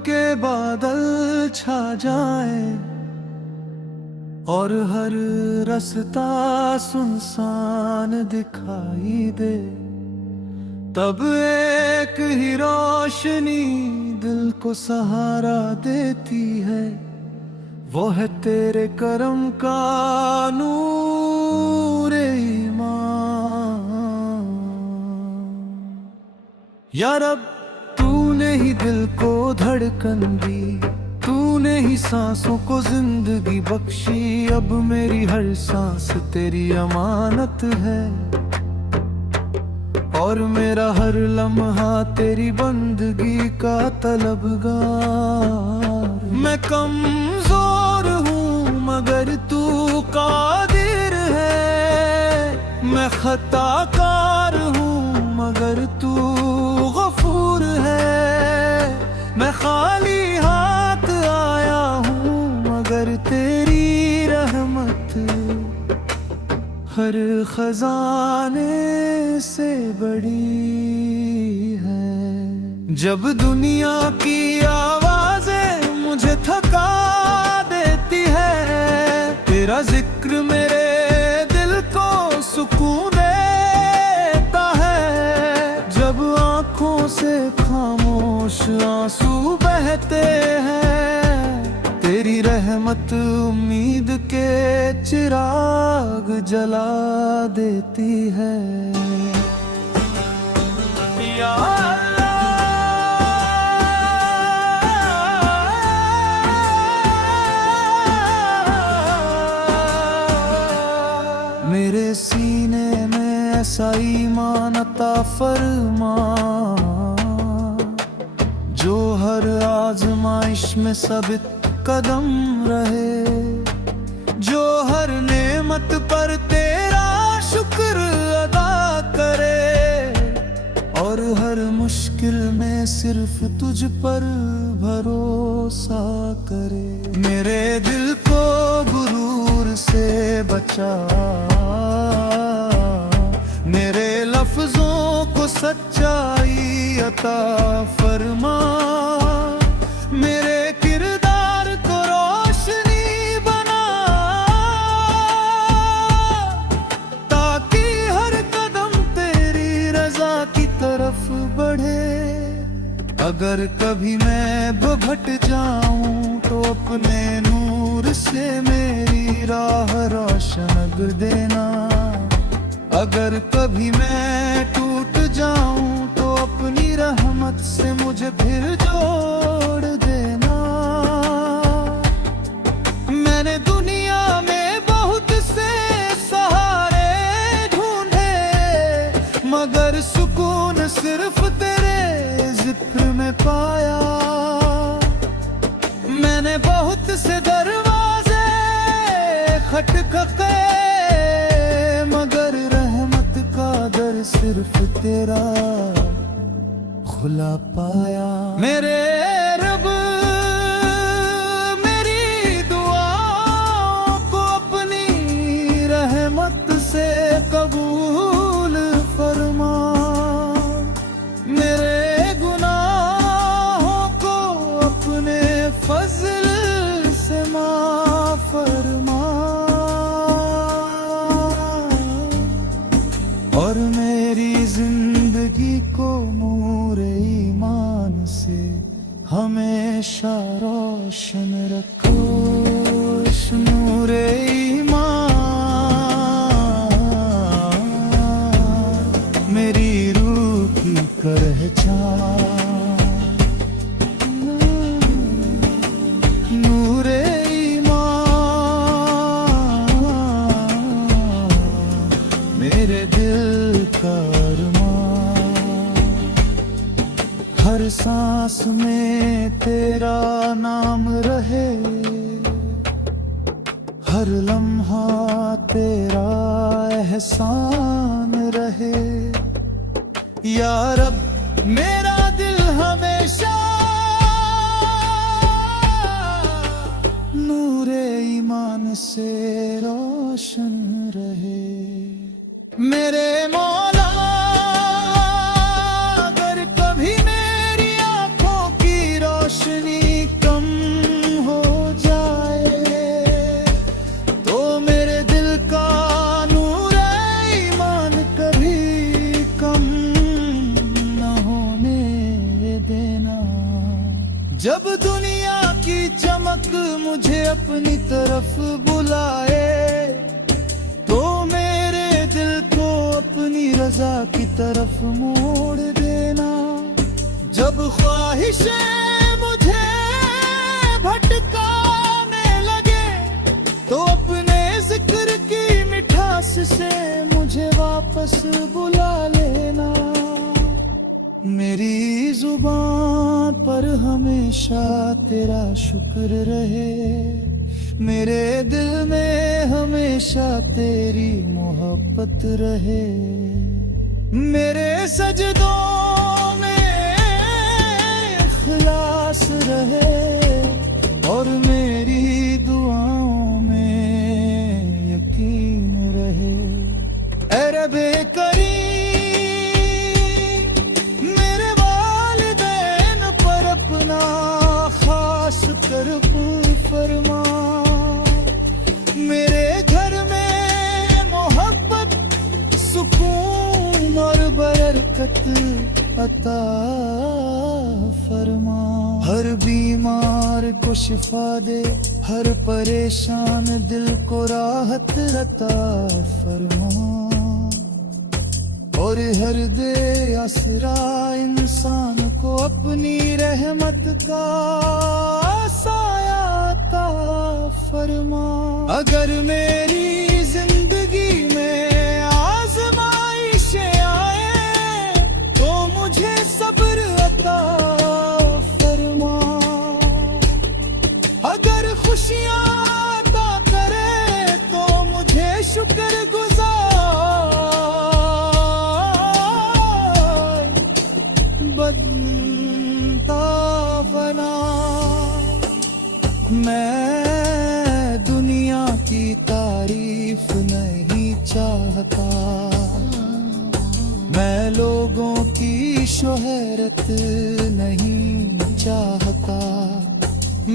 के बादल छा जाए और हर रास्ता सुनसान दिखाई दे, तब एक ही रोशनी दिल को सहारा देती है, वो है तेरे करम का नूर ईमान। या रब, तूने ही दिल को धड़कन दी, तूने ही सांसों को जिंदगी बख्शी। अब मेरी हर सांस तेरी अमानत है और मेरा हर लम्हा तेरी बंदगी का तलबगार। मैं कमजोर हूँ मगर तू कादिर है, मैं खताकार हूँ मगर तू गफूर है। मैं खाली हाथ आया हूँ मगर तेरी रहमत हर खजाने से बड़ी है। जब दुनिया की आवाजें मुझे थका देती है, तेरा जिक्र मेरे दिल को सुकून देता है। जब आंखों से खामोश आंसू बहते हैं, तेरी रहमत उम्मीद के चिराग जला देती है। या मेरे सीने में ऐसा ईमान अता फरमा, जो हर आजमाइश में साबित कदम रहे, जो हर नेमत पर तेरा शुक्र अदा करे और हर मुश्किल में सिर्फ तुझ पर भरोसा करे। मेरे दिल को गुरूर से बचा, मेरे लफ्जों को सच्चाई अता फरमा। मेरे किरदार को रोशनी बना, ताकि हर कदम तेरी रजा की तरफ बढ़े। अगर कभी मैं भटक जाऊं तो अपने नूर से मेरी राह रोशन कर देना। अगर कभी मैं टूट जाऊं तो अपनी रहमत से मुझे फिर जोड़ देना। मैंने दुनिया में बहुत से सहारे ढूंढे, मगर सुकून सिर्फ तेरे जिक्र में पाया। मैंने बहुत से दरवाजे खटखटे, मगर रहमत का दर सिर्फ तेरा खुला पाया। मेरे रब, मेरी दुआओं को अपनी रहमत से कबूल फरमा। मेरे गुनाहों को अपने फजल से माफ फरमा और मेरी जिंदगी को नूर ईमान से हमेशा रोशन रखो। नूर ईमान मेरी रूह की पहचान। नूर ईमान मेरे दिल का अरमान। हर सांस में तेरा नाम रहे, हर लम्हा तेरा एहसान रहे। या रब मेरा दिल हमेशा नूरे ईमान से रोशन रहे। मेरे मौला अगर कभी मेरी आंखों की रोशनी जब दुनिया की चमक मुझे अपनी तरफ बुलाए, तो मेरे दिल को अपनी रजा की तरफ मोड़ देना। जब ख्वाहिशें मुझे भटकाने लगे, तो अपने जिक्र की मिठास से मुझे वापस बुला लेना। मेरी जुबान पर हमेशा तेरा शुक्र रहे, मेरे दिल में हमेशा तेरी मोहब्बत रहे। मेरे सजदों में इखलास रहे, और मेरी दुआओं में यकीन रहे। ऐ रब्बे करीम, मेरे वालिदैन पर अपना खास करब फरमा। मेरे घर में मोहब्बत, सुकून और बरकत अता फरमा। हर बीमार को शिफा दे, हर परेशान दिल को राहत अता फरमा। और हर दे आसरा इंसान को अपनी रहमत का साया अता फरमा। अगर मेरी जिंदगी में आज़माइशें आए, तो मुझे सब्र अता फरमा। अगर खुशियाँ अता करे, तो मुझे शुक्रगुजार बनता बना। मैं दुनिया की तारीफ नहीं चाहता, मैं लोगों की शोहरत नहीं चाहता।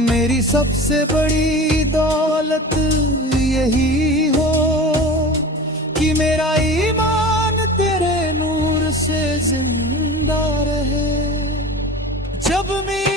मेरी सबसे बड़ी दौलत यही हो कि मेरा ईमान तेरे नूर से जिंदा रहे। जब मैं